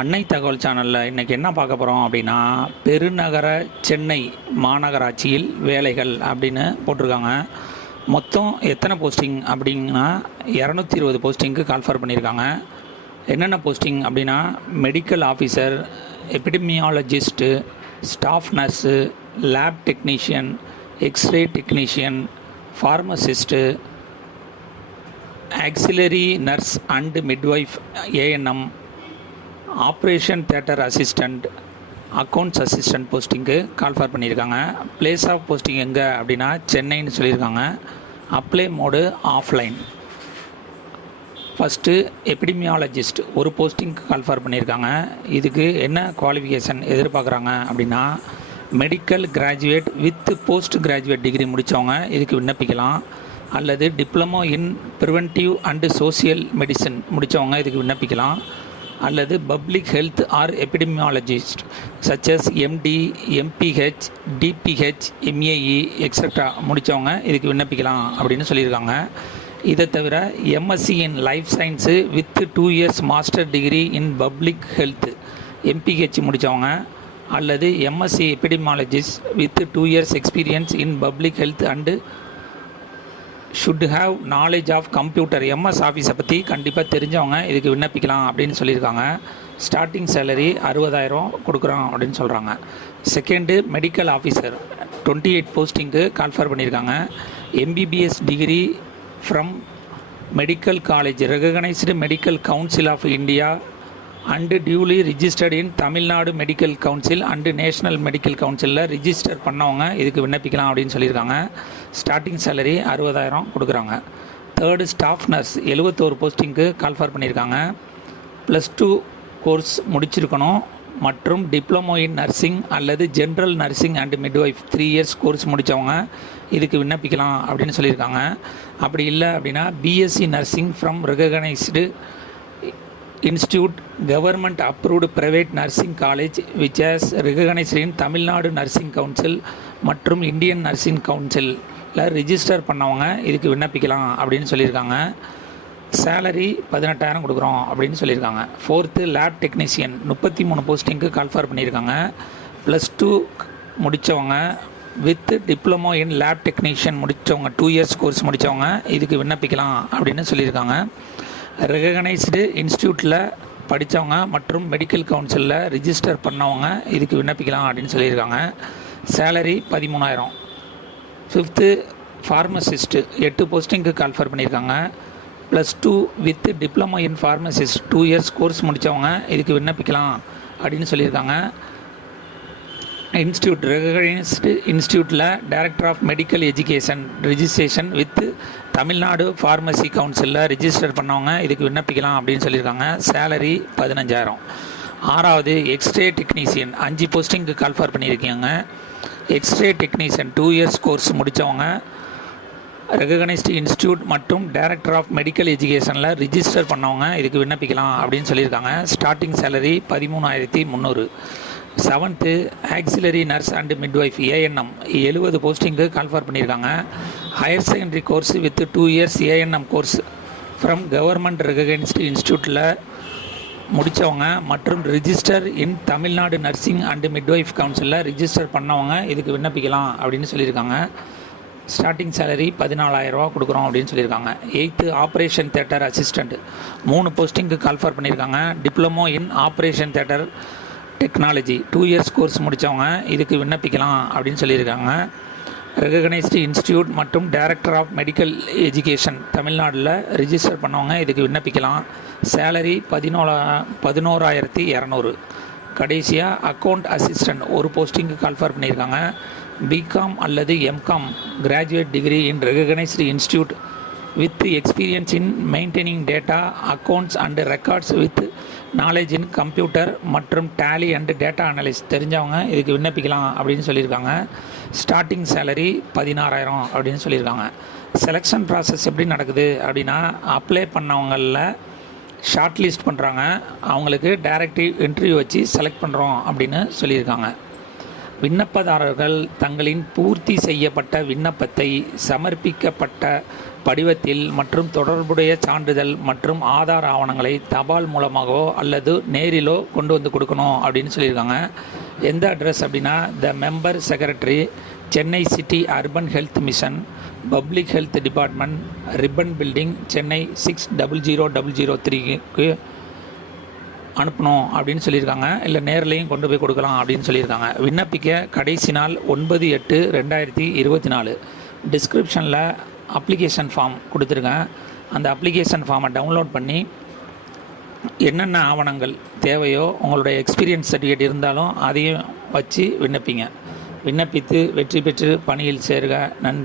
அன்னை தகவல் சேனலில் இன்றைக்கி என்ன பார்க்க போகிறோம் அப்படின்னா, பெருநகர சென்னை மாநகராட்சியில் வேலைகள் அப்படின்னு போட்டிருக்காங்க. மொத்தம் எத்தனை போஸ்டிங் அப்படின்னா 220 போஸ்டிங்க்கு கால்ஃபர் பண்ணியிருக்காங்க. என்னென்ன போஸ்டிங் அப்படின்னா, medical officer, epidemiologist, staff nurse, lab technician, x ray technician, pharmacist, auxiliary nurse and midwife ANM, operation theatre assistant, accounts assistant போஸ்டிங்க்கு கால்ஃபர் பண்ணியிருக்காங்க. பிளேஸ் ஆஃப் போஸ்டிங் எங்கே அப்படின்னா சென்னைன்னு சொல்லியிருக்காங்க. Apply mode offline. First epidemiologist ஒரு போஸ்டிங்க்கு கால்ஃபர் பண்ணியிருக்காங்க. இதுக்கு என்ன குவாலிஃபிகேஷன் எதிர்பார்க்குறாங்க அப்படின்னா, medical graduate with post graduate degree முடித்தவங்க இதுக்கு விண்ணப்பிக்கலாம். அல்லது diploma in preventive and social medicine முடித்தவங்க இதுக்கு விண்ணப்பிக்கலாம். அல்லது public health R epidemiologist such as MD, MPH, DPH, MAE extra முடித்தவங்க இதுக்கு விண்ணப்பிக்கலாம் அப்படின்னு சொல்லியிருக்காங்க. இதை தவிர MSc in life science with 2 years master degree in public health MPH முடித்தவங்க, அல்லது MSc epidemiologist with 2 years experience in public health and should have knowledge of computer MS ஆஃபீஸை பற்றி கண்டிப்பாக தெரிஞ்சவங்க இதுக்கு விண்ணப்பிக்கலாம் அப்படின்னு சொல்லியிருக்காங்க. ஸ்டார்டிங் சேலரி 60,000 கொடுக்குறோம் அப்படின்னு சொல்கிறாங்க. செகண்டு மெடிக்கல் ஆஃபீஸர் 28 போஸ்டிங்க்கு கால்ஃபர் பண்ணியிருக்காங்க. MBBS degree from medical college, recognised medical council of India and duly registered in Tamil Nadu medical council and national medical கவுன்சிலில் ரிஜிஸ்டர் பண்ணவங்க இதுக்கு விண்ணப்பிக்கலாம் அப்படின்னு சொல்லியிருக்காங்க. ஸ்டார்டிங் சேலரி 60,000 கொடுக்குறாங்க. தேர்டு ஸ்டாஃப் நர்ஸ் 71 போஸ்டிங்க்கு கால்ஃபர் பண்ணியிருக்காங்க. +2 கோர்ஸ் முடிச்சிருக்கணும் மற்றும் டிப்ளமோ இன் நர்சிங் அல்லது general nursing and midwife 3 years course முடித்தவங்க இதுக்கு விண்ணப்பிக்கலாம் அப்படின்னு சொல்லியிருக்காங்க. அப்படி இல்லை அப்படின்னா BSc nursing from recognised institute, government approved private nursing college which has recognised in Tamil Nadu nursing council மற்றும் இந்தியன் நர்சிங் கவுன்சிலில் ரிஜிஸ்டர் பண்ணவங்க இதுக்கு விண்ணப்பிக்கலாம் அப்படின்னு சொல்லியிருக்காங்க. சேலரி 18,000 கொடுக்குறோம் அப்படின்னு சொல்லியிருக்காங்க. ஃபோர்த்து லேப் டெக்னீஷியன் 33 போஸ்டிங்க்கு கால்ஃபர் பண்ணியிருக்காங்க. +2 முடித்தவங்க with diploma in lab technician முடித்தவங்க 2 இயர்ஸ் கோர்ஸ் முடித்தவங்க இதுக்கு விண்ணப்பிக்கலாம் அப்படின்னு சொல்லியிருக்காங்க. ரெகக்னைஸ்டு இன்ஸ்டியூட்டில் படித்தவங்க மற்றும் மெடிக்கல் கவுன்சிலில் ரிஜிஸ்டர் பண்ணவங்க இதுக்கு விண்ணப்பிக்கலாம் அப்படின்னு சொல்லியிருக்காங்க. சேலரி 13,000. ஃபிஃப்த்து ஃபார்மசிஸ்ட்டு 8 போஸ்டிங்க்கு கால்ஃபர் பண்ணியிருக்காங்க. +2 with diploma in pharmacist 2 years course முடித்தவங்க இதுக்கு விண்ணப்பிக்கலாம் அப்படின்னு சொல்லியிருக்காங்க. இன்ஸ்டியூட் ரெகக்னைஸ்டு இன்ஸ்டியூட்டில் director of medical education registration with Tamil Nadu pharmacy கவுன்சிலில் ரிஜிஸ்டர் பண்ணவங்க இதுக்கு விண்ணப்பிக்கலாம் அப்படின்னு சொல்லியிருக்காங்க. சேலரி 15,000. ஆறாவது எக்ஸ்ரே டெக்னீஷியன் 5 போஸ்டிங்க்கு கால்ஃபர் பண்ணியிருக்காங்க. எக்ஸ்ரே டெக்னீஷியன் 2 இயர்ஸ் கோர்ஸ் முடித்தவங்க ரெகக்னைஸ்டு இன்ஸ்டியூட் மற்றும் டைரக்டர் ஆஃப் மெடிக்கல் எஜுகேஷனில் ரிஜிஸ்டர் பண்ணவங்க இதுக்கு விண்ணப்பிக்கலாம் அப்படின்னு சொல்லியிருக்காங்க. Starting salary 13,300. Seventh auxiliary nurse and midwife ANM 70 போஸ்டிங்க்கு கால்ஃபர் பண்ணியிருக்காங்க. Higher secondary course with 2 years ANM course from government recognised இன்ஸ்டியூட்டில் முடித்தவங்க மற்றும் register in Tamil Nadu nursing and midwife கவுன்சிலில் ரிஜிஸ்டர் பண்ணவங்க இதுக்கு விண்ணப்பிக்கலாம் அப்படின்னு சொல்லியிருக்காங்க. ஸ்டார்டிங் சேலரி 14,000 கொடுக்குறோம் அப்படின்னு சொல்லியிருக்காங்க. எயித்து ஆப்ரேஷன் தியேட்டர் அசிஸ்டண்ட் 3 போஸ்டிங்க்கு கால்ஃபர் பண்ணியிருக்காங்க. Diploma in operation theatre technology 2 years course முடித்தவங்க இதுக்கு விண்ணப்பிக்கலாம் அப்படின்னு சொல்லியிருக்காங்க. ரெகக்னைஸ்டு இன்ஸ்டியூட் மற்றும் டைரக்டர் ஆஃப் மெடிக்கல் எஜுகேஷன் தமிழ்நாட்டில் ரிஜிஸ்டர் பண்ணவங்க இதுக்கு விண்ணப்பிக்கலாம். சேலரி 11,200. கடைசியாக அக்கௌண்ட் அசிஸ்டண்ட் ஒரு போஸ்டிங்க்கு கால்ஃபர் பண்ணியிருக்காங்க. பிகாம் அல்லது MCom graduate degree in recognised institute with experience in maintaining data accounts and records with knowledge in computer மற்றும் டேலி அண்டு டேட்டா அனலிஸ்ட் தெரிஞ்சவங்க இதுக்கு விண்ணப்பிக்கலாம் அப்படின்னு சொல்லியிருக்காங்க. ஸ்டார்டிங் சேலரி 16,000 அப்படின்னு சொல்லியிருக்காங்க. செலெக்ஷன் ப்ராசஸ் எப்படி நடக்குது அப்படின்னா, அப்ளை பண்ணவங்களில் ஷார்ட் லிஸ்ட் பண்ணுறாங்க, அவங்களுக்கு டைரக்டிவ் இன்டர்வியூ வச்சு செலக்ட் பண்ணுறோம் அப்படின்னு சொல்லியிருக்காங்க. விண்ணப்பதாரர்கள் தங்களின் பூர்த்தி செய்யப்பட்ட விண்ணப்பத்தை சமர்ப்பிக்கப்பட்ட படிவத்தில் மற்றும் தொடர்புடைய சான்றிதழ் மற்றும் ஆதார் ஆவணங்களை தபால் மூலமாகவோ அல்லது நேரிலோ கொண்டு வந்து கொடுக்கணும் அப்படின்னு சொல்லியிருக்காங்க. எந்த அட்ரஸ் அப்படின்னா the member secretary, Chennai city urban health mission, public health department, Ripon building, Chennai 600003க்கு அனுப்பணும் அப்படின்னு சொல்லியிருக்காங்க. இல்லை நேர்லையும் கொண்டு போய் கொடுக்கலாம் அப்படின்னு சொல்லியிருக்காங்க. விண்ணப்பிக்க கடைசி நாள் 9/8/2024. டிஸ்கிரிப்ஷனில் அப்ளிகேஷன் ஃபார்ம் கொடுத்துருக்கேன். அந்த அப்ளிகேஷன் ஃபார்மை டவுன்லோட் பண்ணி என்னென்ன ஆவணங்கள் தேவையோ உங்களுடைய எக்ஸ்பீரியன்ஸ் சர்டிஃபிகேட் இருந்தாலும் அதையும் வச்சு விண்ணப்பித்து வெற்றி பெற்று பணியில் சேருக. நன்றி.